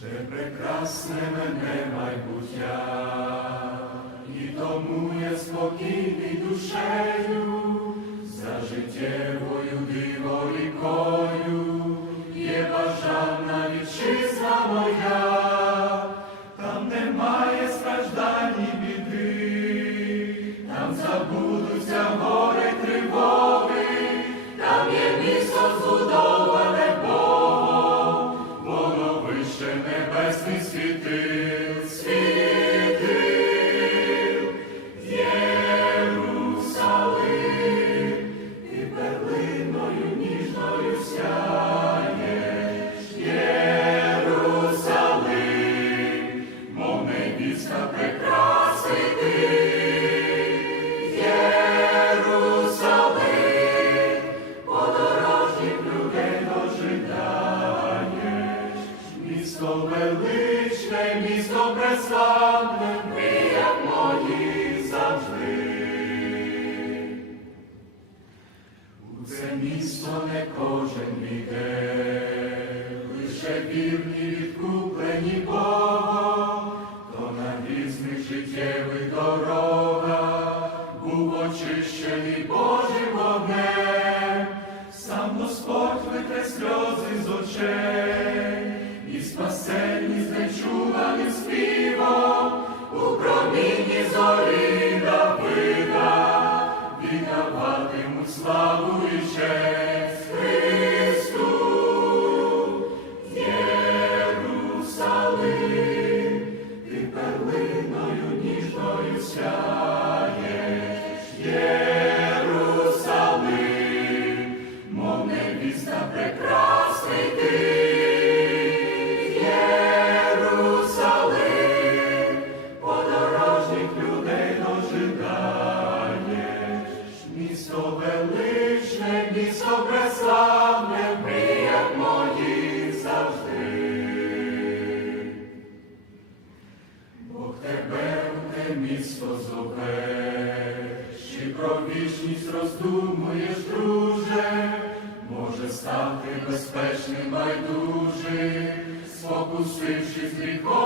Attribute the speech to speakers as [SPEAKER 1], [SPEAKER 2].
[SPEAKER 1] Ще прекрасне мене майбуття, Amen. Місто преславне, мрія мої завжди. У це місто не кожен війде, лише вірні відкуплені Богом, хто на різних життєвих дорогах був очищений Божим вогнем, сам Господь витре сльози з очей, мов прекрасний ти, Єрусалим, подорожніх людей дожидаєш, місто величне, місто преславне, мрія мої завжди. Бог тебе те місто зове, про вічність роздумуєш, друже, може стати безпечним байдужий, спокусившись гріхові